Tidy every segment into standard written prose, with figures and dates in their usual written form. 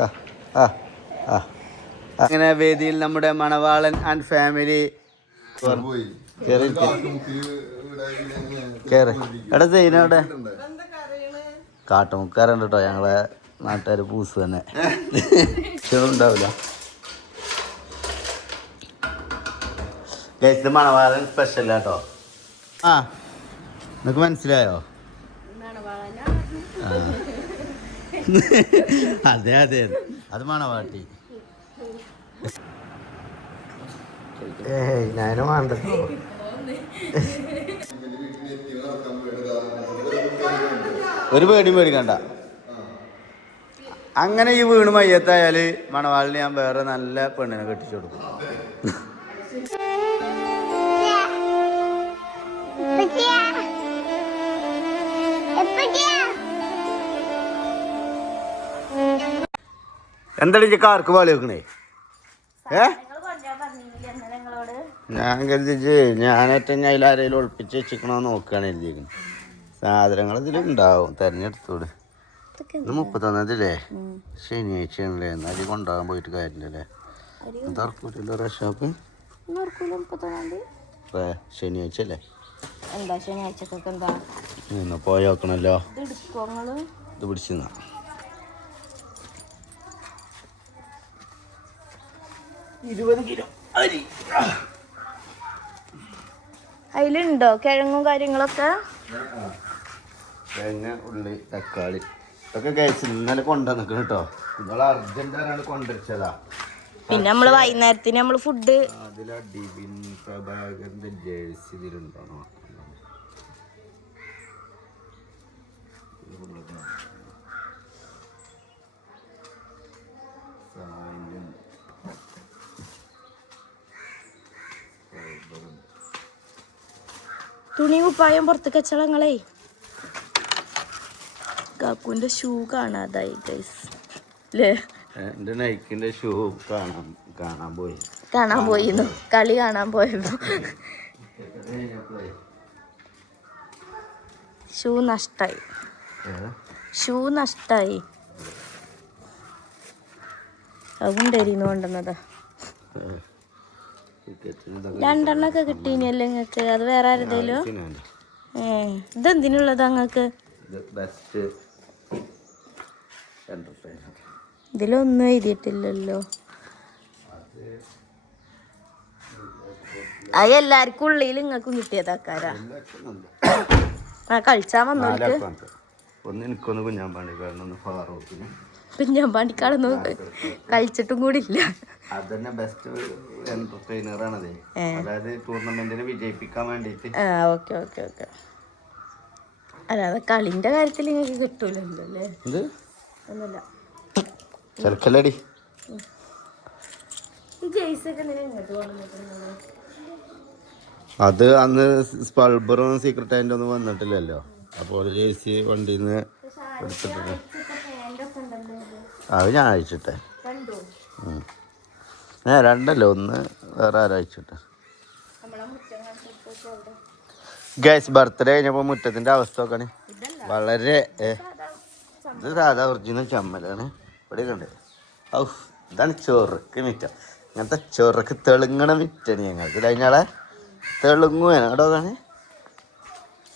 ആ ആ ആ അങ്ങനെ വേദിയിൽ നമ്മുടെ മണവാളൻ ആൻഡ് ഫാമിലി കേറ് എടാ സൈനവിടെ കാട്ടുമുക്കാരുണ്ട് കേട്ടോ ഞങ്ങളെ നാട്ടുകാർ പൂസ് തന്നെ ഉണ്ടാവില്ല. ഇത് മണവാളൻ സ്പെഷ്യൽ കേട്ടോ. ആ നിനക്ക് മനസ്സിലായോ? അതെ അതെ അത് മണവാട്ടി. ഞാനും വേണ്ട. ഒരു പേടിയും പേടിക്കണ്ട. അങ്ങനെ ഈ വീണ് മയ്യത്തായാല് മണവാളിന് ഞാൻ വേറെ നല്ല പെണ്ണിനെ കെട്ടിച്ചു കൊടുക്കും. എന്തായാലും കാർക്ക് പാളി വെക്കണേ? ഞാൻ കരുതിച്ച് ഞാനേറ്റം അതിലാരെങ്കിലും ഒളിപ്പിച്ച് വെച്ചിക്കണോന്ന് നോക്കുകയാണ് എഴുതിയിരിക്കുന്നത്. സാധനങ്ങൾ ഇതിലുണ്ടാവും, തെരഞ്ഞെടുത്തോട്. ഇന്ന് 31 ശനിയാഴ്ചയാണല്ലേ, എന്നാലും കൊണ്ടുപോകാൻ പോയിട്ട് കാര്യമില്ലല്ലേ. തുറക്കൂല്ലോ റഷാപ്പ്? ശനിയാഴ്ച അല്ലേ? ഇന്ന് പോയി നോക്കണല്ലോ. ഇത് പിടിച്ചിരുന്ന കിലോ അരി അതിലുണ്ടോ കിഴങ്ങും കാര്യങ്ങളൊക്കെ? കിഴങ്ങ്, ഉള്ളി, തക്കാളി ഇതൊക്കെ കഴിച്ച് ഇന്നലെ കൊണ്ടുവന്നിക്കണം കേട്ടോ. ഇന്നലെ അർജന്റാണ് കൊണ്ടുവച്ചതാ. പിന്നെ നമ്മള് വൈകുന്നേരത്തിന് നമ്മള് ഫുഡ് അതിലാ ഡിവിൻ പ്രഭാകരന്റെ ജേഴ്സി ഇതിലുണ്ടോ? തുണി കുപ്പായം പുറത്തേക്ക് വെച്ചളങ്ങളെ. കാക്കുവിന്റെ ഷൂ കാണാതായി ഗൈസ് അല്ലേ? എന്റെ നൈക്കിന്റെ ഷൂ കാണാൻ പോയിരുന്നു, കളി കാണാൻ പോയിരുന്നു. ഷൂ നഷ്ടായി. അതുകൊണ്ടായിരുന്നു കൊണ്ടുവന്നതാ. 2 എണ്ണൊക്കെ കിട്ടീനല്ലേ നിങ്ങക്ക്? അത് വേറെ ആരുതേലോ? ഇതെന്തിനുള്ളതാ നിങ്ങക്ക്? ഇതിലൊന്നും എഴുതിയിട്ടില്ലല്ലോ. അത് എല്ലാവർക്കും ഉള്ളിൽ നിങ്ങൾക്കും കിട്ടിയതാക്കാരാ. കളിച്ചാ വന്നോൾക്ക് കുഞ്ഞാമ്പാണ്ടിക്കാടൊന്നും കളിച്ചിട്ടും കൂടി ഇല്ല. അതന്നെ ബെസ്റ്റ് എന്റർടൈനർ ആണതേ, അതായത് ടൂർണമെന്റിനെ വിജയിപ്പിക്കാൻ വേണ്ടിട്ട്. ഓക്കെ അല്ലാതെ കളിന്റെ കാര്യത്തിൽ നിങ്ങൾക്ക് കിട്ടൂലല്ലോ അല്ലേ? ഒന്നുമില്ല. ചെറുക്കല്ലടി അത് അന്ന് സ്പൾബറും സീക്രട്ട് ഹാൻഡ് ഒന്നും വന്നിട്ടില്ലല്ലോ. അപ്പോൾ ജേഴ്സി വണ്ടിയിൽ നിന്ന് എടുത്തിട്ടുണ്ട്. അത് ഞാൻ അയച്ചിട്ടെ. 2 ഒന്ന് വേറെ ആരും അയച്ചിട്ടെ. ഗൈസ് ബർത്ത്ഡേ കഴിഞ്ഞപ്പോൾ മുറ്റത്തിൻ്റെ അവസ്ഥ നോക്കാണ്. വളരെ ഇത് സാധാ ഒറിജിനൽ ചമ്മലാണ്. ഇവിടെ ഉണ്ട്. ഔ ഇതാണ് ചൊറുക്ക് മിറ്റം. ഇങ്ങനത്തെ ചൊറുക്ക് തെളുങ്ങണ മിറ്റാണ് ഞങ്ങൾക്ക്. കഴിഞ്ഞാളെ തെളുങ്ങുവാണ് കേട്ടോ. കാണേ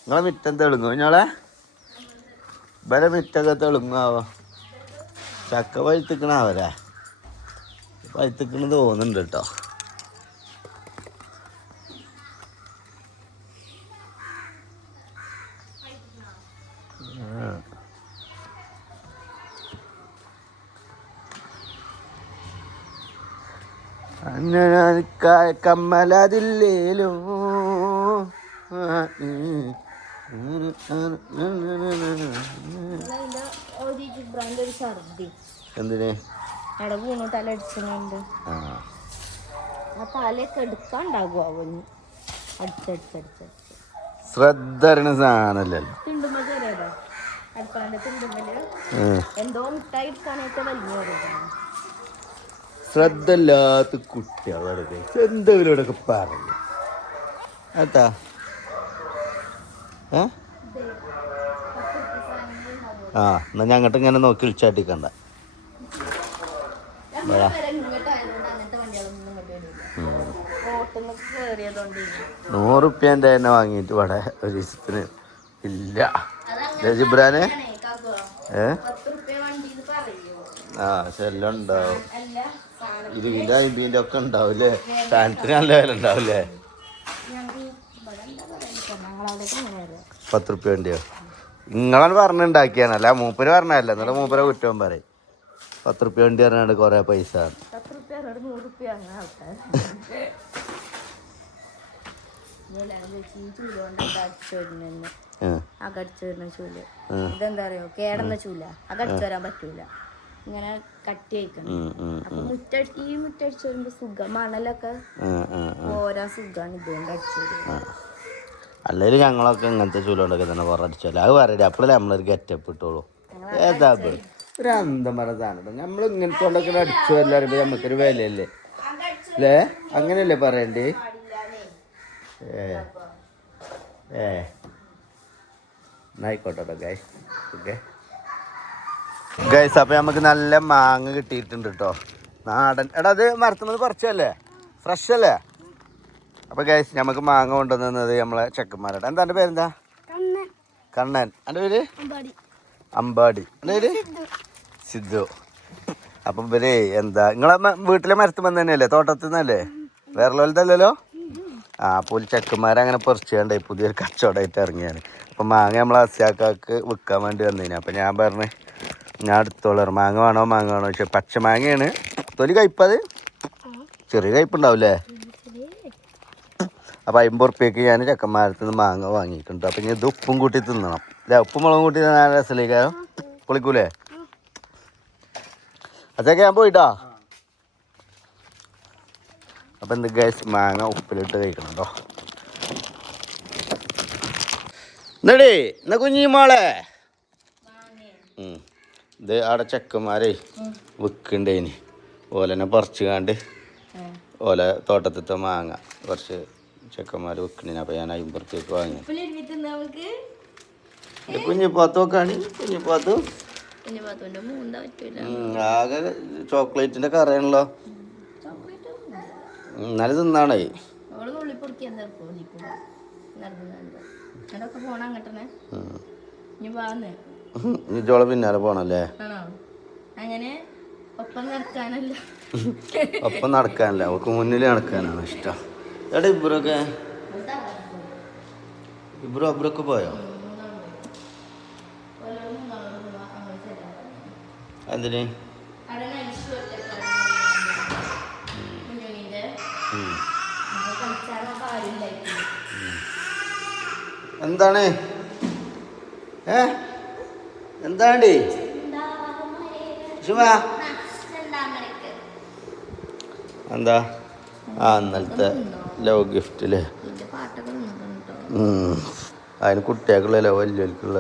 നിങ്ങളെ മിറ്റം തെളുങ്ങും ഞങ്ങളെ ഇവരെ മിറ്റൊക്കെ തെളുങ്ങാവോ? ചക്ക പഴുത്തിക്കണാവല്ലേ? പഴുത്തിക്കണെന്ന് തോന്നുന്നുണ്ട് കേട്ടോ. കമ്മലതില്ലേലും എന്തിന് തലടിച്ചുണ്ട്. തലയൊക്കെ എടുക്കാണ്ടാകും. ശ്രദ്ധ സാധനല്ലോ. എന്തോ മിഠായി എടുക്കാനായിട്ട് വലിഞ്ഞു പറയുന്നു. ശ്രദ്ധല്ലാത്ത കുട്ടികളോട് എന്തെങ്കിലുമൊക്കെ പറയും കേട്ടാ. എന്നാ ഞങ്ങട്ട് ഇങ്ങനെ നോക്കി വിളിച്ചാട്ടിക്കണ്ട. 100 തന്നെ വാങ്ങിയിട്ട് ഇവിടെ ഒരു ദിവസത്തിന് ഇല്ല ജിബ്രാന്. ആ ശെല്ലാം ഉണ്ടാവും. 20-50 ഒക്കെ ഉണ്ടാവില്ലേ? സാധനത്തിന് നല്ല വില ഉണ്ടാവില്ലേ? 10 റുപ്യ വേണ്ടിയോ? നിങ്ങളാണ് പറഞ്ഞുണ്ടാക്കിയാണല്ല, മൂപ്പര് പറഞ്ഞല്ല. എന്നിട്ട് മൂപ്പരെ കുറ്റവും പറയും. 10 റുപ്യ വേണ്ടി പറഞ്ഞാണ് കൊറേ പൈസ. ഇതെന്താ അറിയോ, കേടന്ന ചൂല അകടിച്ചു വരാൻ പറ്റൂല. ഇങ്ങനെ കട്ടി അയക്കണം. അപ്പൊ ഈ മുറ്റടിച്ചു വരുമ്പോ സുഖം, മണലൊക്കെ ഓരോ സുഖമാണ് ഇതുകൊണ്ട് അടിച്ചു വരുന്നത്. അല്ലെങ്കിൽ ഞങ്ങളൊക്കെ ഇങ്ങനത്തെ ചൂലുകൊണ്ടൊക്കെ തന്നെ കുറെ അടിച്ചല്ലേ. അത് പറയട്ടെ, അപ്പോഴല്ലേ നമ്മളൊരു ഗെറ്റപ്പ് ഇട്ടുള്ളൂ. ഏതാ ഒരു അന്തം പറഞ്ഞ സാധനം. നമ്മൾ ഇങ്ങനത്തെ കൊണ്ടൊക്കെ അടിച്ചു വരില്ല പറയുമ്പോ നമുക്കൊരു വിലയല്ലേ അല്ലേ? അങ്ങനെയല്ലേ പറയണ്ടേ? ആയിക്കോട്ടെ ഗൈസ്. ഓക്കെ ഗൈസ്, അപ്പൊ നമുക്ക് നല്ല മാങ്ങ കിട്ടിയിട്ടുണ്ട് കേട്ടോ. നാടൻ. എടാ അത് മരത്തുന്നത് പറിച്ചല്ലേ? ഫ്രഷ് അല്ലേ? അപ്പൊ ഗൈസ് നമുക്ക് മാങ്ങ കൊണ്ടുവന്നത് നമ്മളെ ചെക്കന്മാരുടെ. എന്താ എൻ്റെ പേരെന്താ? കണ്ണൻ. എൻ്റെ പേര് അമ്പാടി. എൻ്റെ പേര് സിദ്ധു. അപ്പം ഇവര് എന്താ നിങ്ങളെ വീട്ടിലെ മരത്തുമ്പോ തന്നെയല്ലേ? തോട്ടത്തിൽ നിന്നല്ലേ? വേറെ ലോലത്തല്ലല്ലോ? ആ അപ്പോൾ ചെക്കന്മാരങ്ങനെ പറിച്ചുകൊണ്ടേ പുതിയൊരു കച്ചവടമായിട്ട് ഇറങ്ങിയാണ്. അപ്പം മാങ്ങ നമ്മളെ അസ്യാക്കാക്ക് വിൽക്കാൻ വേണ്ടി വന്നതിന്. അപ്പം ഞാൻ പറഞ്ഞ് ഞാൻ എടുത്തോളാം. മാങ്ങ വേണോ ചോദിച്ചാൽ പച്ച മാങ്ങയാണ്. തൊലി കയ്പത് ചെറിയ കയ്പുണ്ടാവില്ലേ? അപ്പം 50 റുപ്യക്ക് ഞാൻ ചെക്കന്മാരത്ത് നിന്ന് മാങ്ങ വാങ്ങിയിട്ടുണ്ട്. അപ്പം ഇനി ഇത് ഉപ്പും കൂട്ടി തിന്നണം അല്ലേ? ഉപ്പും മുളകും കൂട്ടി നല്ല രസത്തിലേക്കാരോ. പൊളിക്കൂലേ? അതൊക്കെ ഞാൻ പോയിട്ടാ. അപ്പം എന്ത് ഗൈസ്, മാങ്ങ ഉപ്പിലിട്ട് കഴിക്കണം കേട്ടോ. എന്നടേ എന്നാ കുഞ്ഞിമോളെ, ഇത് അവിടെ ചെക്കന്മാരെ വിൽക്കണ്ടേനി. ഓലനെ പറിച്ചു കാണ്ട് ഓല തോട്ടത്തിത്തെ മാങ്ങ കുറച്ച് ചെക്കന്മാർ വിൽക്കണേന്. അപ്പം ഞാൻ 50 റുപ്യക്ക് വാങ്ങി. കുഞ്ഞിപ്പാത്തു നോക്കാണ്. കുഞ്ഞിപ്പാത്തു ആകെ ചോക്ലേറ്റിന്റെ കറയാണല്ലോ. എന്നാലും തിന്നാണേ. ഇജോളെ പിന്നാലെ പോണല്ലേ? ഒപ്പം നടക്കാനല്ല, അവൾക്ക് മുന്നിൽ നടക്കാനാണ് ഇഷ്ടം. എടാ ഇബ്രൊക്കെ അബ്രൊക്കെ പോയോ? എന്തിന്? എന്താണ്? എന്താണ്ടി എന്താ? ആ ഇന്നലത്തെ ലവ് ഗിഫ്റ്റില്ലേ? അതിന് കുട്ടികൾക്കുള്ളല്ലോ, വലിയവർക്കുള്ള.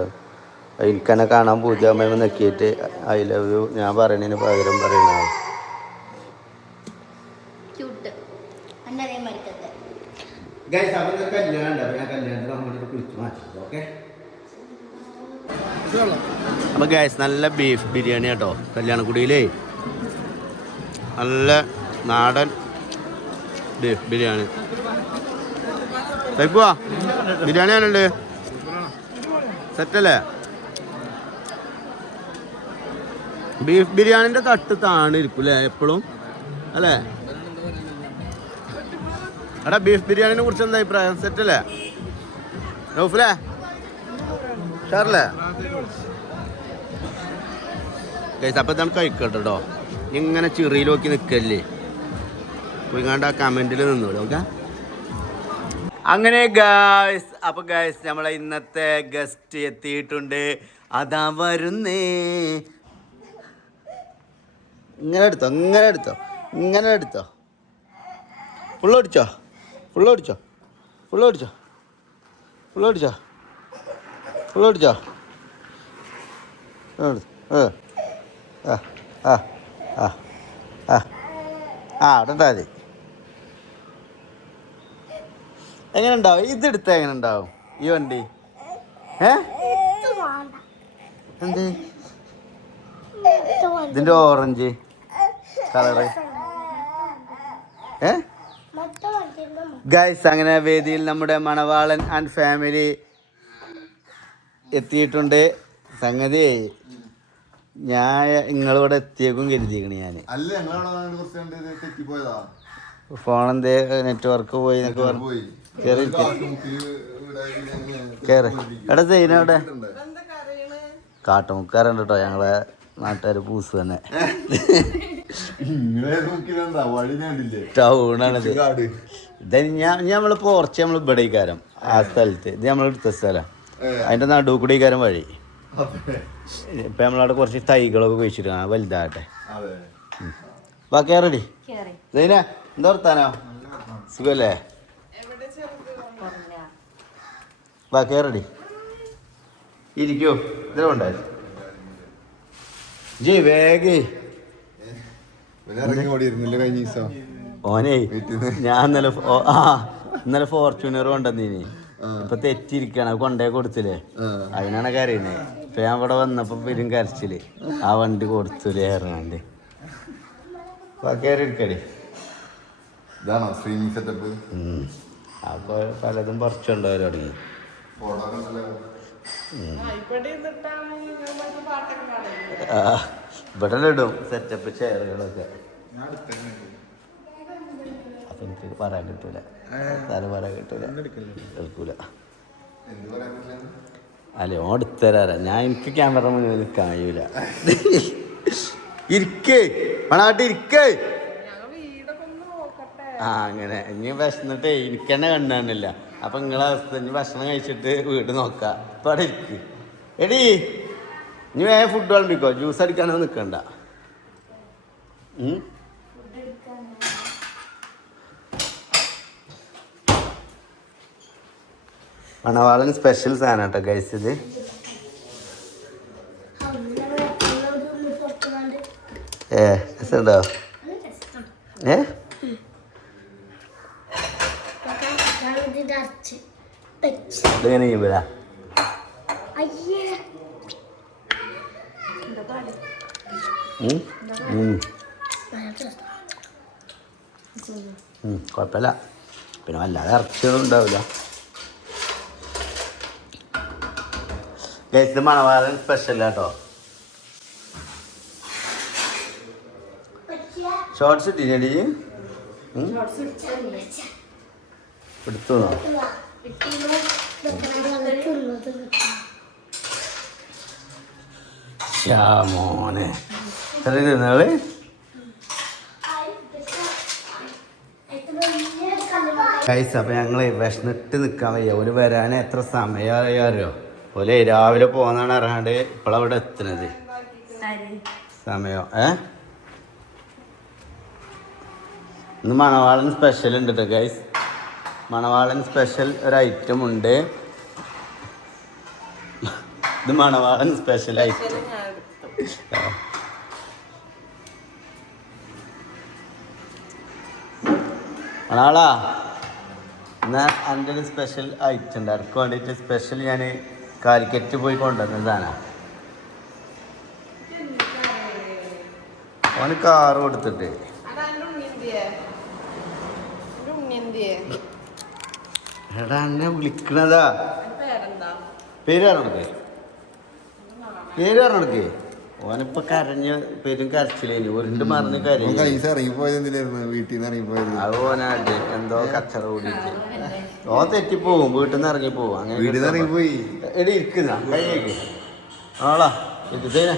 എനിക്കെന്നെ കാണാൻ പൂജയാകുമ്പോൾ നെക്കിയിട്ട് ഐ ലവ് യു ഞാൻ പറയണതിന് പകരം പറയണ. അപ്പൊ ഗൈസ് നല്ല ബീഫ് ബിരിയാണി കേട്ടോ കല്യാണക്കുടിയിലേ. നല്ല നാടൻ ബീഫ് ബിരിയാണി. പോവാ ബിരിയാണി ആണുണ്ട്. സെറ്റല്ലേ? ബീഫ് ബിരിയാണിന്റെ തട്ട് താണിരിക്കും അല്ലേ എപ്പോഴും അല്ലേ? എടാ ബീഫ് ബിരിയാണിനെ കുറിച്ച് എന്താ അഭിപ്രായം? സെറ്റല്ലേ നൗഫലേ? ഷാറല്ലേ? ഗൈസ് അപ്പം ഇതാണ് കഴിക്കട്ടോ കേട്ടോ. ഇങ്ങനെ ചെറിയിൽ നോക്കി നിൽക്കല്ലേ, പോയിങ്ങാണ്ട് ആ കമൻറ്റിൽ നിന്നോളൂ. ഓക്കെ അങ്ങനെ ഗൈസ്. അപ്പം ഗൈസ് നമ്മളെ ഇന്നത്തെ ഗസ്റ്റ് എത്തിയിട്ടുണ്ട്. അതാ വരുന്നേ. ഇങ്ങനെ എടുത്തോ ഫുള്ളടിച്ചോ. അവിടെ മതി. എങ്ങനെ ഉണ്ടാവും ഇതെടുത്ത? എങ്ങനെ ഉണ്ടാവും ഈ വണ്ടി? എന്ത് ഇതിന്റെ ഓറഞ്ച് കളറ് ഗൈസ് അങ്ങനെ വേദിയിൽ നമ്മുടെ മണവാളൻ ആൻഡ് ഫാമിലി എത്തിയിട്ടുണ്ട്. സംഗതി ഞാൻ നിങ്ങളിവിടെ എത്തിയേക്കും കരുതിയിരിക്കണേ ഞാൻ. ഫോണെന്തേ നെറ്റ്വർക്ക് പോയി കേറി എടാ സൈനവിടെ കാട്ടുമുക്കാരുണ്ട് കേട്ടോ ഞങ്ങളെ നാട്ടുകാർ പൂസ് തന്നെ. ടൗണാണിത്. ഇത് നമ്മള് പോർച്ച് നമ്മൾ ഇവിടേക്കാരം ആ സ്ഥലത്ത്. ഇത് നമ്മളെടുത്ത സ്ഥലം. അതിന്റെ നടുക്കൂടിക്കാരം വഴി. ഇപ്പൊ നമ്മളവിടെ കുറച്ച് തൈകളൊക്കെ കുഴിച്ചിട്ടാണ് വലുതാകട്ടെ. ബാക്കി റെഡി സൈന എന്താ വർത്താനോ? സുഖല്ലേ? ബാക്കി റെഡി ഇരിക്കോ? ഇതിലുണ്ടായി ജി വേഗേ ഓനെ ഞാൻ ഇന്നലെ ഫോർച്യൂണർ കൊണ്ടുവന്നീനി. ഇപ്പൊ തെറ്റിരിക്കാണ്. അത് കൊണ്ടേ കൊടുത്തില്ലേ, അതിനാണ് കരയുന്നേ. ഇപ്പൊ ഞാൻ ഇവിടെ വന്നപ്പോ വരും കരച്ചില്. ആ വണ്ടി കൊടുത്തില്ലേ ഇറങ്ങാണ്ട്. എടുക്കടി. അപ്പൊ പലതും പറിച്ചുണ്ടവർ തുടങ്ങി. ഇവിടെ ഇടും സെറ്റപ്പ് ചെയറുകളൊക്കെ. അപ്പൊ എനിക്ക് പറയാൻ കിട്ടൂല, താരം പറയാൻ കിട്ടൂല, കേൾക്കൂല. അല്ലേ ഓടിത്തരാ ഞാൻ. എനിക്ക് ക്യാമറ മുന്നിൽ നിൽക്കാൻ കഴിയൂല. ഇരിക്കേ മണാട്ടി ഇരിക്കേ. ആ അങ്ങനെ ഇനി വിശന്നിട്ടേ എനിക്ക് തന്നെ കണ്ണാണില്ല. അപ്പൊ നിങ്ങളെ അവസ്ഥ ഇനി ഭക്ഷണം കഴിച്ചിട്ട് വീട് നോക്കാം. ഇപ്പൊ അവിടെ ഇരിക്ക്. എടീ ഇനി വേഗം ഫുഡ് വിളമ്പിക്കോ. ജ്യൂസ് അടിക്കാനോ നിൽക്കണ്ട. മണവാളൻ സ്പെഷ്യൽ സാധനം കേട്ടോ ഗൈസ് ഇത്. രസമുണ്ടോ? ഇതെങ്ങനെ ചെയ്യുമ്പോഴാ കുഴപ്പമില്ല. പിന്നെ വല്ലാതെ ഇറച്ചിയൊന്നും ഉണ്ടാവില്ല. ഗൈസ് മണവാളൻ സ്പെഷ്യൽ കേട്ടോ. ഷോർട്സ് ഇട്ടില്ലേ എടുത്തു മോനെ തിന്നാള്. ഗൈസ് അപ്പം ഞങ്ങൾ വിശന്നിട്ട് നിൽക്കാൻ വയ്യ. ഒരു വരാൻ എത്ര സമയമായി അറിയോ? പോലെ രാവിലെ പോകുന്നതാണ് അറിയാണ്ട് ഇപ്പോഴവിടെ എത്തുന്നത് സമയം. ഇന്ന് മണവാളൻ സ്പെഷ്യൽ ഉണ്ട് കേട്ടോ ഗൈസ്. മണവാളൻ സ്പെഷ്യൽ ഒരു ഐറ്റം ഉണ്ട്. ഇത് മണവാളൻ സ്പെഷ്യൽ ഐറ്റം. മണവാളാ എന്നാ എൻ്റെ ഒരു സ്പെഷ്യൽ ഐറ്റം ഉണ്ട്. അവർക്ക് വേണ്ടിയിട്ട് സ്പെഷ്യൽ ഞാൻ കാലിക്കറ്റ് പോയി കൊണ്ടുവന്നതാണ്. അവന് കാറ് കൊടുത്തിട്ട് എടാ എന്നെ വിളിക്കണതാ. പേര് പറഞ്ഞെടുക്കേ. ഓനിപ്പോ കരഞ്ഞ് പെരും കരച്ചില്ലേനി. ഒരുണ്ട് മറിഞ്ഞ് കരഞ്ഞു. അത് ഓനാണ്ട് എന്തോ കച്ചറ കൂടിയിട്ട് ഓ തെറ്റിപ്പോവും. വീട്ടിൽ നിന്ന് ഇറങ്ങിപ്പോവും. അങ്ങനെ പോയി എടി ഇരിക്കുന്ന കൈക്ക് ആളാ ഇതേനെ.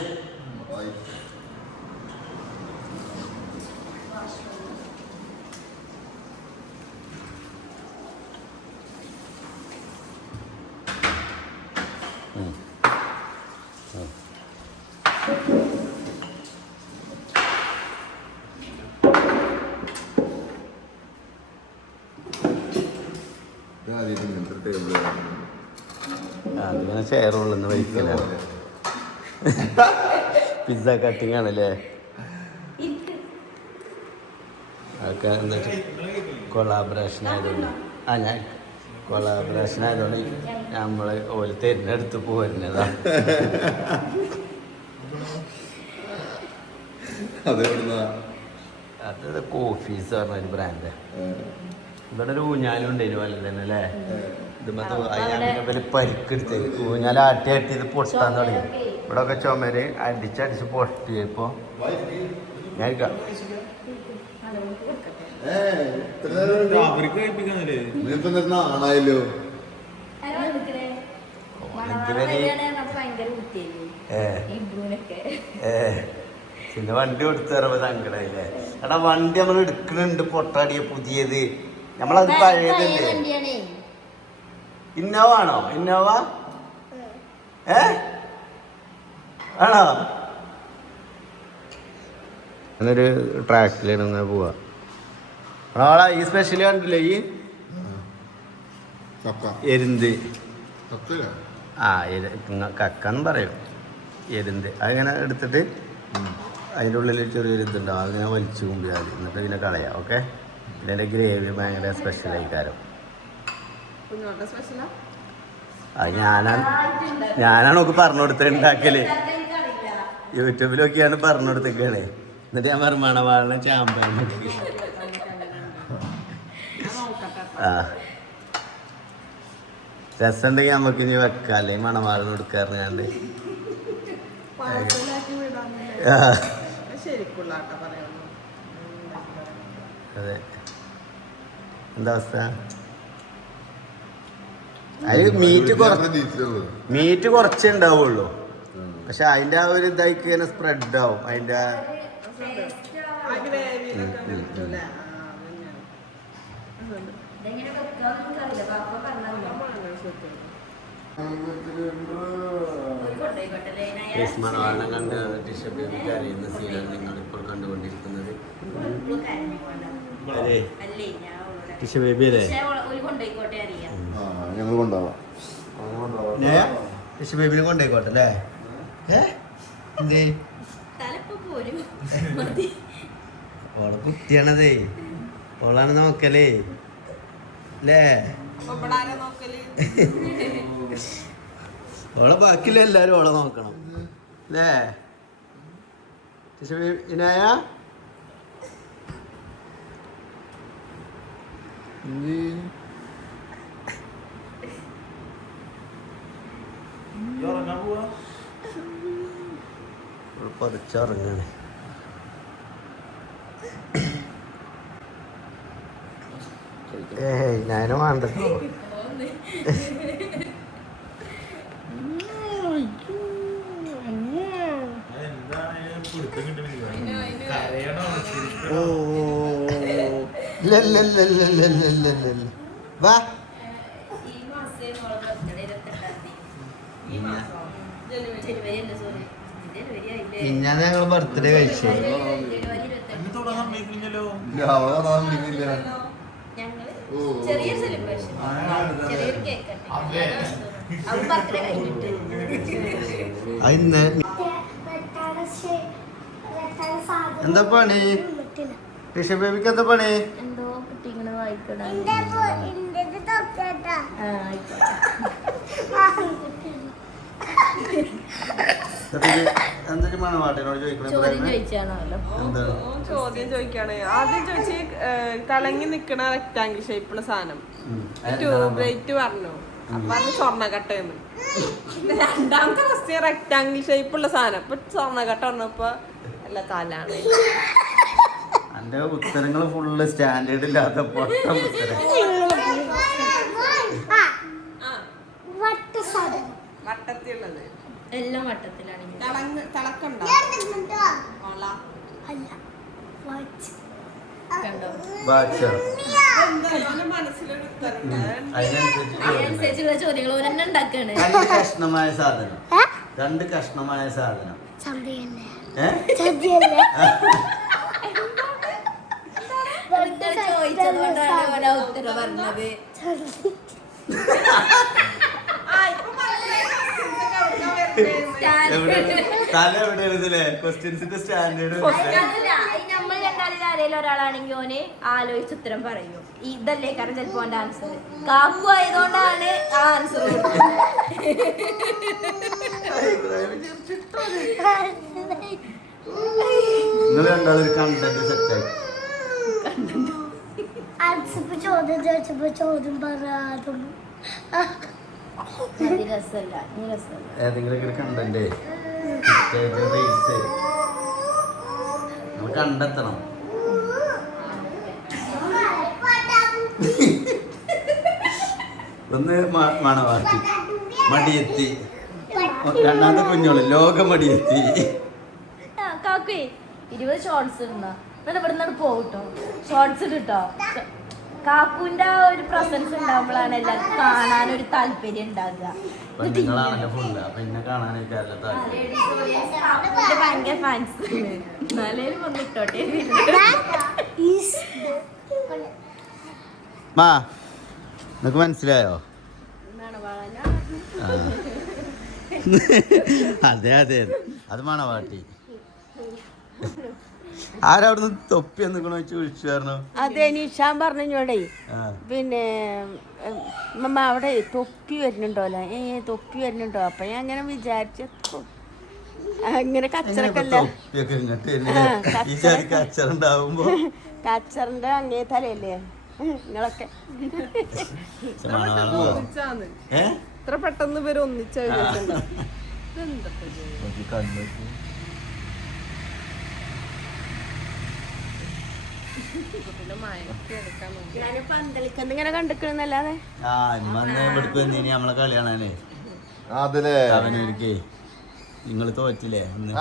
അതിങ്ങനെ ചെയറുള്ളെന്ന് വഹിക്കലാണ്. പിസ്സ കട്ടിങ് ആണല്ലേ അതൊക്കെ. എന്നിട്ട് കൊളാബറേഷൻ ആയതുകൊണ്ട് ഞാൻ കൊളാബറേഷൻ ആയതുകൊണ്ട് നമ്മൾ ഓല് തിരഞ്ഞെടുത്ത് പോരുന്നതാ. അത് കോഫീസ് പറഞ്ഞൊരു ബ്രാൻഡ്. ഇവിടെ ഒരു ഊഞ്ഞാലും ഉണ്ടായിരുന്നു വല്ല തന്നെ അല്ലേ? ഇതുമൊക്കെ പരിക്കെടുത്ത് ഊഞ്ഞാൽ ആട്ടി ആട്ടി ഇത് പൊട്ടാൻ തുടങ്ങി. ഇവിടെ ഒക്കെ ചുമര് അടിച്ചടിച്ച് പൊട്ടിയപ്പോ ഞാൻ ആണായല്ലോ. പിന്നെ വണ്ടി കൊടുത്തു തരുമ്പോ സങ്കടമില്ലേ? എടാ വണ്ടി നമ്മൾ എടുക്കണുണ്ട് പൊട്ടാടിയ പുതിയത്, നമ്മളത് പഴയതല്ലേ. ഇന്നോവ ആണോ? ഇന്നോവ ആണോ? അങ്ങനൊരു ട്രാക്കിലാണ് ഇങ്ങനെ പോവാ. ആളാ ഈ സ്പെഷ്യൽ കണ്ടില്ലേ ഈ എരുന്ത്? കക്കാന്ന് പറയും, എരുന്ത്. അതിങ്ങനെ എടുത്തിട്ട് അതിൻ്റെ ഉള്ളിൽ ചെറിയൊരു ഇതുണ്ടാവും, അതിങ്ങനെ വലിച്ചു കൊണ്ടുപോയാൽ എന്നിട്ട് ഇതിനെ കളയാം. ഓക്കെ, ഇതിൻ്റെ ഗ്രേവി ഭയങ്കര സ്പെഷ്യലായി കാരം. അത് ഞാനാണ് നോക്ക് പറഞ്ഞു കൊടുത്തത് ഉണ്ടാക്കല്. യൂട്യൂബിലൊക്കെയാണ് പറഞ്ഞു കൊടുത്തേക്കാണ്. എന്നിട്ട് ഞാൻ പറഞ്ഞു മണവാളിനെ ചാമ്പാൻ. ആ രസമുണ്ടെങ്കിൽ നമുക്ക് ഇനി വെക്കാം, അല്ലെങ്കിൽ മണവാളിന് കൊടുക്കാറുണ്ട്. അതെ, എന്താ അവസ്ഥ? അതിൽ മീറ്റ് കുറച്ചേ ഉണ്ടാവുള്ളൂ, പക്ഷെ അതിൻ്റെ ആ ഒരു ഇതായിട്ട് ഇങ്ങനെ സ്പ്രെഡ് ആവും അതിൻ്റെ. മണവാളിനെ കണ്ട് ടിഷ് ബേബിക്ക് അറിയുന്ന സീനാണ് നിങ്ങളിപ്പോൾ കണ്ടുകൊണ്ടിരിക്കുന്നത്. അതെ ടിഷ് ബേബി അല്ലേ? ഞങ്ങൾ കൊണ്ടുപോവാം. ടിഷ് ബേബിനെ കൊണ്ടുപോയിക്കോട്ടെ അല്ലേ? എന്തേ ഓളെ കുട്ടിയാണതേ, ഓളാണ് നോക്കലേ അല്ലേ? ഓളെ ബാക്കിയുള്ള എല്ലാരും ഓളെ നോക്കണം അല്ലേ? ഇനായ പറിച്ചിറങ്ങാണ്. ഞാനും വേണ്ടല്ലോ. വാ ഞാൻ ഞങ്ങൾ ബർത്ത്ഡേ കഴിച്ചു. എന്താ പണി ടിഷ ബേബിക്ക്? എന്താ പണി? ചോദ്യം ചോദിക്കാണ്. ആദ്യം ചോദിച്ച് തിളങ്ങി നിക്കണ റെക്ടാംഗിൾ ഷേപ്പുള്ള സാധനം ട്യൂബ് ലൈറ്റ് പറഞ്ഞു, അപ്പൊ അത് സ്വർണ്ണക്കട്ടയെന്ന്. രണ്ടാമത്തെ ക്വസ്റ്റ്യൻ റെക്ടാംഗിൾ ഷേപ്പുള്ള സാധനം, ഇപ്പൊ സ്വർണ്ണക്കട്ട പറഞ്ഞപ്പോ അല്ല തലാണ്. എന്റെ ഉത്തരങ്ങൾ ഫുള്ള് സ്റ്റാൻഡേർഡ് ഇല്ലാത്ത പൊട്ടം ഉത്തരം. വട്ടത്തിലുള്ളത് എല്ലാം വട്ടത്തിലാണ്. തിളക്കണ്ടോ? അതിനനുസരിച്ചുള്ള ചോദ്യങ്ങൾ തന്നെ ഉണ്ടാക്കാണ്. കഷ്ണമായ സാധനം, രണ്ട് കഷ്ണമായ സാധനം. ചോദിച്ചത് കൊണ്ടാണ് ഉത്തരം പറഞ്ഞത്. തല എവിടെയായിരുന്നില്ലേ ക്വസ്റ്റ്യൻസിന്റെ സ്റ്റാൻഡേർഡ്? നമ്മൾ രണ്ടാളിൽ ആരെങ്കിലും ഒരാളാണെങ്കിൽ ഓന് ആലോചിച്ച് ഉത്തരം പറയും. ഇതല്ലേ കാരണം ചിലപ്പോ ഓന്റെ ആൻസർ കാക്കു ആയതുകൊണ്ടാണ് ആ ആൻസർ. നിങ്ങൾ രണ്ടാളൊരു കണ്ടന്റ് സെറ്റായി ചോദ്യം ചോദിച്ചപ്പോ ചോദ്യം പറയാതും രസമല്ല ഏതെങ്കിലും കണ്ടല്ലേ കണ്ടെത്തണം. ഒന്ന് മണവാട്ടി മടിയെത്തി, രണ്ടാമത്തെ കുഞ്ഞോള് ലോക മടിയെത്തി. കാക്കേ 20 ഷോർട്സ് ഇടുന്ന ഇവിടുന്ന് പോകട്ടോ, ഷോർട്സ് ഇട്ടോ. കാക്കുവിന്റെ ആ ഒരു പ്രസൻസ് ഉണ്ടാകുമ്പോഴാണ് എല്ലാവർക്കും കാണാനൊരു താല്പര്യം ഉണ്ടാകുക. ഭയങ്കര ഫാൻസ് എന്നാലും വന്നിട്ടോട്ടെ. മാ നിനക്ക് മനസ്സിലായോ? അതെ അതെ, അത് മണവാട്ടി. ആരവിടുന്ന് തൊപ്പി എന്തൊക്കെ വെച്ച് വിളിച്ചു പറഞ്ഞു. അതെ, നിഷാൻ പറഞ്ഞോടേ, പിന്നെ മമ്മ അവിടെ തൊപ്പി വരുന്നുണ്ടോല്ലോ, തൊപ്പി വരുന്നുണ്ടോ. അപ്പൊ ഞാൻ അങ്ങനെ വിചാരിച്ചു അങ്ങനെ കച്ചറക്കല്ല, കച്ചറിന്റെ അങ്ങേ തലയല്ലേ നിങ്ങളൊക്കെ. ഇത്ര പെട്ടെന്ന് പേര് ഒന്നിച്ചാ ഇങ്ങനെ കണ്ടിക്കണെന്നല്ലാതെ നമ്മളെ കളിയാണല്ലേ അവനൊരിക്കേ നിങ്ങള് തോറ്റില്ലേ അന്ന്.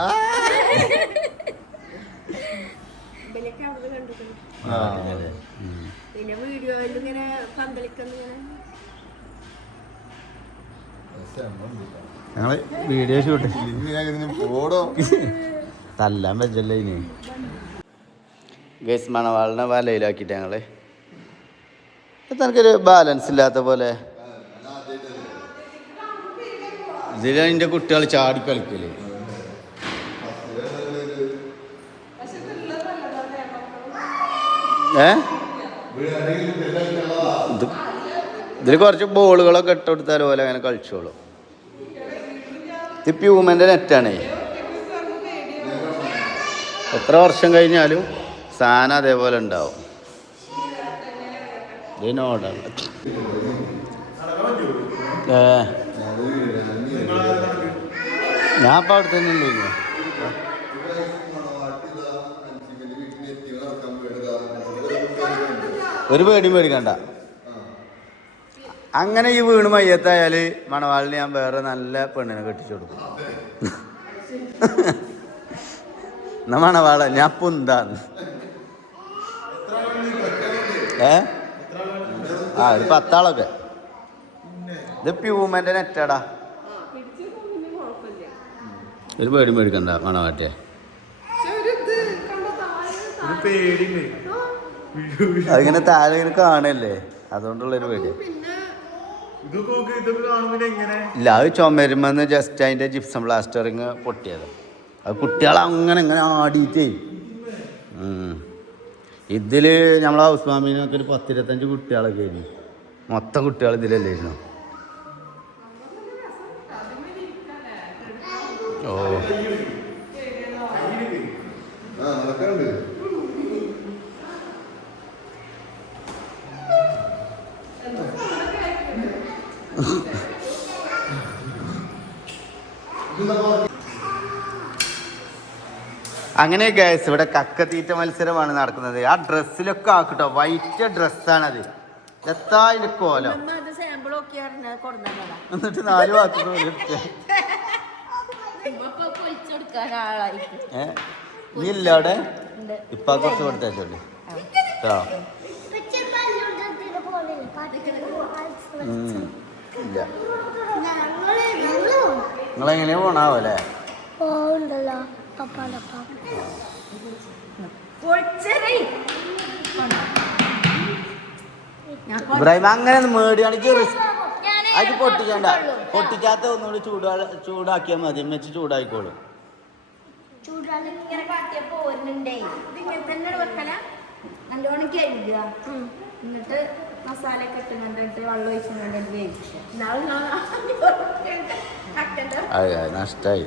പിന്നെ വീഡിയോയിൽ ഇങ്ങനെ ഞങ്ങള് വീഡിയോ ഷൂട്ട് പോടോ തല്ലാൻ പറ്റല്ലേ ഇനി. ഗൈസ് മണവാളിനെ വലയിലാക്കിയിട്ട് ഞങ്ങള് തനക്കൊരു ബാലൻസ് ഇല്ലാത്ത പോലെ ഇതിലെ കുട്ടികൾ ചാടി കളിക്കല്. ഇതിൽ കുറച്ച് ബോളുകളൊക്കെ ഇട്ട് കൊടുത്താൽ പോലെ അങ്ങനെ കളിച്ചോളും. ഇത് പ്യൂമൻ്റെ നെറ്റാണേ, എത്ര വർഷം കഴിഞ്ഞാലും സാധനം അതേപോലെ ഉണ്ടാവും. ഇതിനോടാണ് ഞാൻ ഇപ്പം അവിടെ തന്നെ ഉള്ളൂ. ഒരു പേടിയും പേടിക്കണ്ട. അങ്ങനെ ഈ വീണ് മയ്യത്തായാൽ മണവാളിന് ഞാൻ വേറെ നല്ല പെണ്ണിനെ കെട്ടിച്ചു കൊടുക്കും. എന്നാ മണവാള ഞാൻ പുന്താന്ന് ഒരു 10 ആളൊക്കെ. ഇത് പ്യൂമൻ്റെ നെറ്റാടാ, ഒരു പേടിയും പേടിക്കണ്ട മണവാട്ടിയെ. അതിങ്ങനെ താഴെ ഇങ്ങനെ കാണല്ലേ, അതുകൊണ്ടുള്ളൊരു പേടി. ഇല്ല, അത് ചുമരുമെന്ന് ജസ്റ്റ് അതിൻ്റെ ജിപ്സം പ്ലാസ്റ്ററിങ് പൊട്ടിയത്. അത് കുട്ടികളെ അങ്ങനെ ഇങ്ങനെ ആടിയിട്ടേ. ഇതിൽ നമ്മളെ ഹൗസ് വാമിനൊക്കെ ഒരു 10-25 കുട്ടികളൊക്കെ ആയിരുന്നു. മൊത്തം കുട്ടികൾ ഇതിലല്ലായിരുന്നു. ഓ അങ്ങനെ ഗൈസ് ഇവിടെ കക്കത്തീറ്റ മത്സരമാണ് നടക്കുന്നത്. ആ ഡ്രസ്സിലൊക്കെ ആക്കട്ടോ, വൈറ്റ് ഡ്രസ്സാണത്. എത്താ അതിന്റെ കോലം. എന്നിട്ട് 4 ഭാഗത്തുനിന്ന് നീ ഇല്ല അവിടെ ഇപ്പൊ കുറച്ച് കൊടുത്തോണ്ട് കേട്ടോ. ഇല്ല, നിങ്ങളെങ്ങനെയാ പോണാവല്ലേ? ഇബ്രാഹിം അങ്ങനെ മേടിയാണെങ്കിൽ അത് പൊട്ടിക്കണ്ട, പൊട്ടിക്കാത്ത ഒന്നുകൂടി ചൂടാക്കിയാൽ മതി. വെച്ച് ചൂടായിക്കോളും. എന്നിട്ട് മസാല ഒക്കെ ഇട്ട് വെള്ളം ഒഴിച്ച് നഷ്ടായി.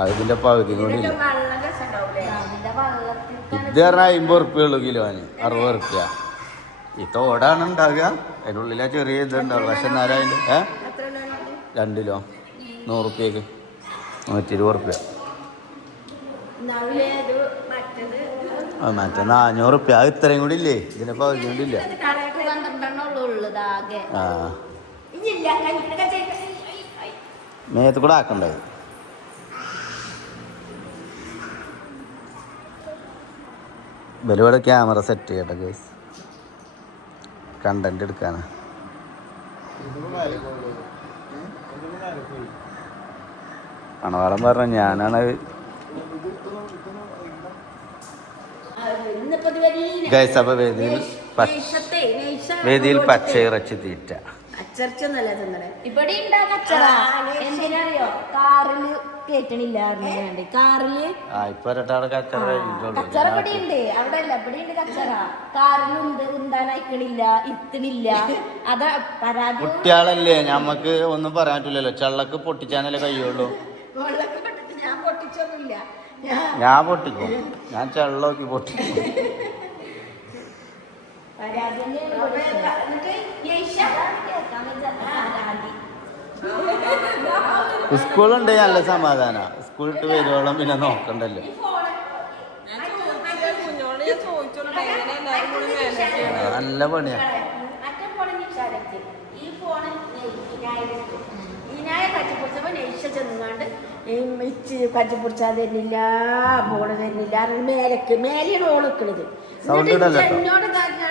അതിന്റെ പകുതി കൂടി ഇല്ല. വെള്ളം രസമുണ്ടാവൂലേ? അതിന്റെ വെള്ളത്തിൽ ഇത് പറഞ്ഞാൽ 50 ഉറുപ്പ്യ ഉള്ളൂ കിലോന്, 60 ഉറുപ്പ്യ. ഈ തോടാണ് ഉണ്ടാകുക, അതിനുള്ളിലെ ചെറിയ ഇതുണ്ടാവുള്ളൂ. പക്ഷെ എന്നാലും അതിൻ്റെ എത്ര എണ്ണമാണ്? 2 കിലോ 100 ഉറുപ്പ്യക്ക് 120 ഉറുപ്പ്യ. നവ്വേ ഇത് മറ്റേത് മറ്റേ 400 ഉറുപ്പ്യ. അത് ഇത്രയും കൂടി ഇല്ലേ, ഇതിന്റെ പകുതി കൂടി ഇല്ല. 12 ഉള്ളത് ആകെ. ആ ഇനിയില്ല മേത്ത് കൂടെ ആക്കണ്ടേ. ഇവരിവിടെ ക്യാമറ സെറ്റ് ചെയ്യട്ടെ ഗൈസ്, കണ്ടന്റ് എടുക്കാനാ. മണവാളം പറഞ്ഞ ഞാനാണ് ഗൈസ്. അപ്പൊ വേദിയിൽ പച്ച ഇറച്ചി തീറ്റ. അച്ചർച്ചൊന്നല്ല തിന്നണേ. ഇവിടെ ഉണ്ടാകും അച്ചറ. എന്തിനറിയോ? കാറില് കേറ്റണില്ലായിരുന്നു വേണ്ടി. കാറില് ഇപ്പൊ ഒരട്ടാടെ കച്ചറ കച്ചറ ഇവിടെ ഉണ്ട്, അവിടെ അല്ല, ഇവിടെ ഉണ്ട് കച്ചറ. കാറിലുണ്ട്, ഉന്താനയക്കണില്ല, ഇത്തണില്ല. അതാ പരാതി. കുട്ടികളല്ലേ, ഞമ്മക്ക് ഒന്നും പറയാൻ പറ്റില്ലല്ലോ. ചള്ളക്ക് പൊട്ടിച്ചാനല്ലേ കഴിയുള്ളൂ. വെള്ളമൊക്കെ പെട്ടിട്ട് ഞാൻ പൊട്ടിച്ചൊന്നുമില്ല. ഞാൻ പൊട്ടിക്കും, ഞാൻ ചെള്ളോക്കി പൊട്ടിക്കും. പരാതി തന്നെയാണ് കൊടുത്തത്. എന്നിട്ട് യേശ കേൾക്കാൻ പറ്റാത്ത പരാതി. സ്കൂളുണ്ട് നല്ല സമാധാന. സ്കൂളിട്ട് വരുവോളം പിന്നെ നോക്കണ്ടല്ലോ. കുഞ്ഞോട് ഞാൻ ചോദിച്ചോളൂ എങ്ങനെ എല്ലാവരും കൂടി മാനേജ് ചെയ്യണം. നല്ല പണിയാ. മറ്റേ ഫോണിൽ വിചാരത്തിൽ ഈ ഫോണ് ഈനായ കച്ചിപ്പൊടിച്ചപ്പോ നെയ്ഷ ചെന്നുകാണ്ട് കച്ചിപ്പൊടിച്ചാൽ തരുന്നില്ല, ഫോണ് തരുന്നില്ല. മേലെയാണ് ഓള് നിൽക്കണത്. എന്നോട്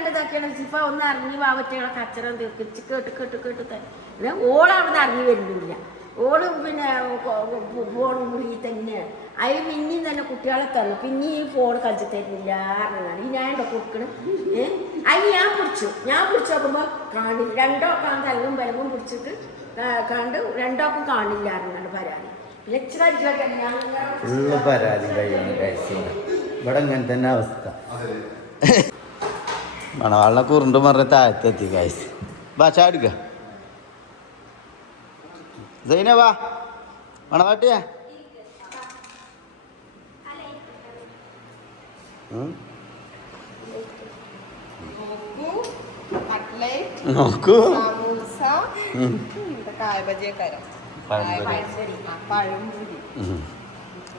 ഇതാക്കിയാണ് സിഫ ഒന്ന് ഇറങ്ങി വാവറ്റകളെ കച്ചറ തീർക്കിച്ച് കേട്ട് ഓളവിടെ ഇറങ്ങി വരുന്നില്ല. ഓള് പിന്നെ ഫോണും കൂടി തന്നെയാണ്. അതിൽ പിന്നെയും തന്നെ കുട്ടികളെ തന്നു. പിന്നെ ഈ ഫോൺ കളിച്ച് തരുന്നില്ല പറഞ്ഞാണ് ഈ ഞാൻ കൊടുക്കണം. അതിന് ഞാൻ പിടിച്ചു നോക്കുമ്പോൾ കാണില്ല. രണ്ടോക്കാൻ തലവും ബലവും പിടിച്ചിട്ട് കണ്ട് രണ്ടോക്കും കാണില്ല പറഞ്ഞാണ് പരാതി. ഫുള്ള് പരാതി കഴിയുന്നു ഗൈസ്. ഇവിടെ ഇങ്ങനെ തന്നെ അവസ്ഥ. മണവാളിനെ കുറുണ്ട് പറഞ്ഞ താഴത്തെത്തി ഗൈസ്. വാ ചാടിക്ക സൈന, വാ മണവാട്ടിയാ. നോക്കൂ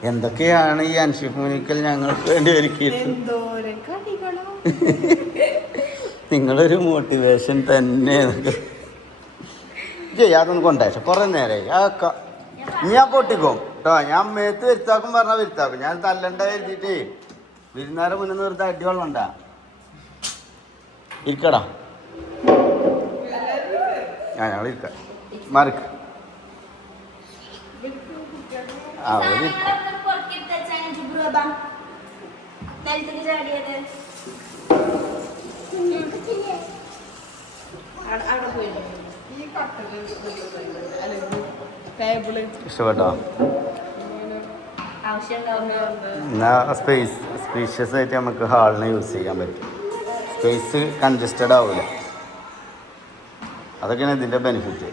എന്തൊക്കെയാണ് ഈ അൻഷിഫ് മുനിക്കൽ ഞങ്ങൾക്ക് വേണ്ടി ഒരുക്കിയിട്ട്. നിങ്ങളൊരു മോട്ടിവേഷൻ തന്നെ. അതൊന്നും കൊണ്ടേച്ച കുറെ നേരമായി. അതൊക്കെ ഞാൻ പൊട്ടിക്കും കേട്ടോ. ഞാൻ മേത്ത് വരുത്താക്കും പറഞ്ഞാൽ വരുത്താക്കും. ഞാൻ തല്ലണ്ട എഴുതിട്ടേ വിരുന്നാരെ മുന്നിൽ നിർത്താൻ അടിവെള്ളം ഉണ്ടാ. ഇരിക്കടാ, ഞങ്ങൾ ഇരിക്കാം. മറിക്ക് ഇഷ്ടപ്പെട്ടോ? എന്നാ സ്പേഷ്യസ് ആയിട്ട് നമുക്ക് ഹാളിനെ യൂസ് ചെയ്യാൻ പറ്റും. സ്പേസ് കൺജസ്റ്റഡ് ആവില്ല. അതൊക്കെയാണ് ഇതിൻ്റെ ബെനിഫിറ്റ്.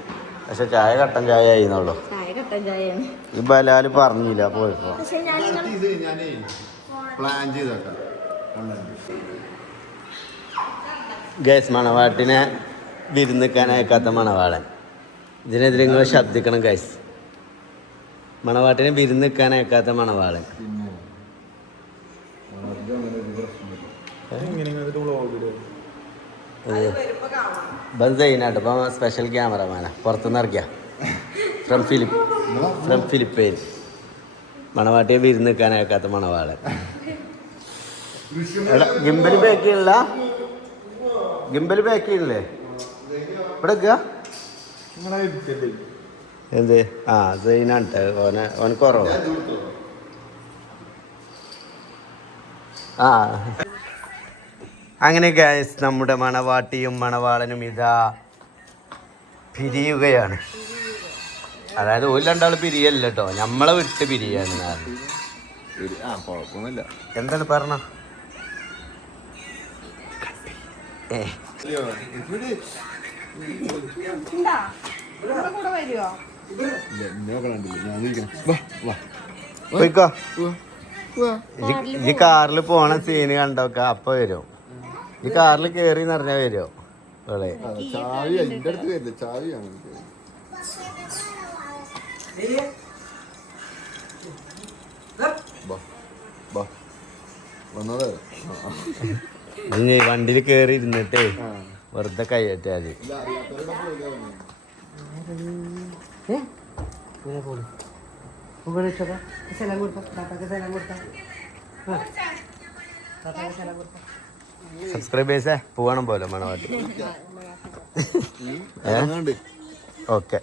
പക്ഷെ ചായ കട്ടൻ ചായ ആയിരുന്നുള്ളൂ. ഈ ബലാല് പറഞ്ഞില്ല പോയപ്പോ. ഗൈസ്, മണവാട്ടിനെ വിരുന്നിക്കാൻ അയക്കാത്ത മണവാളൻ. ഇതിനെതിരെ നിങ്ങൾ ശബ്ദിക്കണം ഗൈസ്. മണവാട്ടിനെ വിരുന്നിക്കാൻ അയക്കാത്ത മണവാളൻ. ബന്ധയിനാട്ടോ. ഇപ്പം സ്പെഷ്യൽ ക്യാമറമാനാ, പുറത്തുനിന്ന് ഇറക്കിയ ഫ്രം ഫിലിപ്പൈൻ. മണവാട്ടിയെ വിരുന്നിക്കാൻ അയക്കാത്ത മണവാളൻ. എടാ, ഗിംബൽ പാക്ക് ചെയ്യണില്ല? ഗിംബൽ പാക്ക് ചെയ്യണില്ലേ? ഇവിടെ എന്ത്? ആ സൈനാണ് ഓന് കുറവ്. ആ അങ്ങനെ ഗൈസ്, നമ്മുടെ മണവാട്ടിയും മണവാളനും ഇതാ പിരിയുകയാണ്. അതായത് ഒരു രണ്ടാൾ പിരിയല്ല കേട്ടോ, നമ്മളെ വിട്ട് പിരിയാണ്. കുഴപ്പമൊന്നുമില്ല. എന്താണ് പറഞ്ഞ? പോയിക്കോ. ഈ കാറിൽ പോണ സീന് കണ്ടോക്ക അപ്പൊ വരും. ഈ കാറിൽ കേറി നിറഞ്ഞ വരുമോ ഓളെ? ചാവി എന്റെ അടുത്ത് വരില്ല, ചാവിയാണ് വന്നതേ. ഇനി വണ്ടിയിൽ കേറി ഇരുന്നിട്ടേ വെറുതെ കൈയേറ്റാ മതി. സബ്സ്ക്രൈബേഴ്സേ പോകണം പോലെ മണവാട്ടി. ഓക്കെ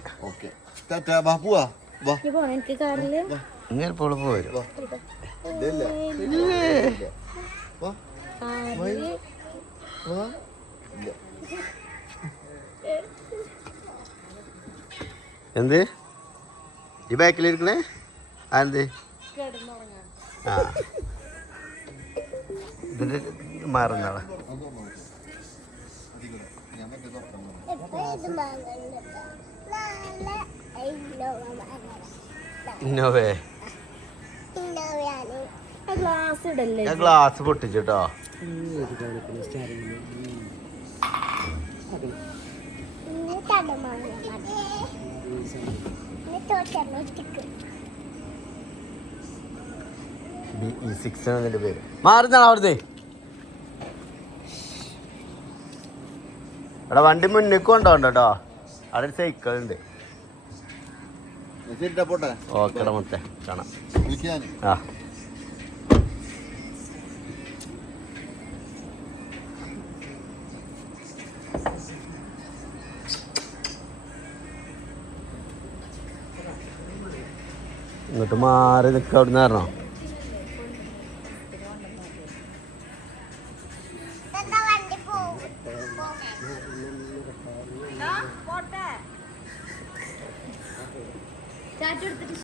എനിക്ക് കാറില് ഇങ്ങനെ ഇപ്പോൾ പോരും. എന്ത് ഈ ബാക്കിലിരിക്കണേ? എന്ത് ആ ഇതിന്റെ മാറുന്നാളെ ഇന്നോവേ ഗ്ലാസ് ഇടല്ലേ? ഞാൻ ഗ്ലാസ് പൊട്ടിച്ചിട്ടോ. BE6 പേര്. മാറുന്നാണ് അവിടുത്തെ. എടാ വണ്ടി മുന്നിക്ക് കൊണ്ടോണ്ട കേട്ടോ. അവിടെ സൈക്കിൾ ഉണ്ട്. ഓക്കെടാ മൊത്തം കാണാം. ആ ഇങ്ങോട്ട് മാറി നിൽക്ക. അവിടുന്ന് പറഞ്ഞോ ചാറ്റ് എടുത്തിട്ട്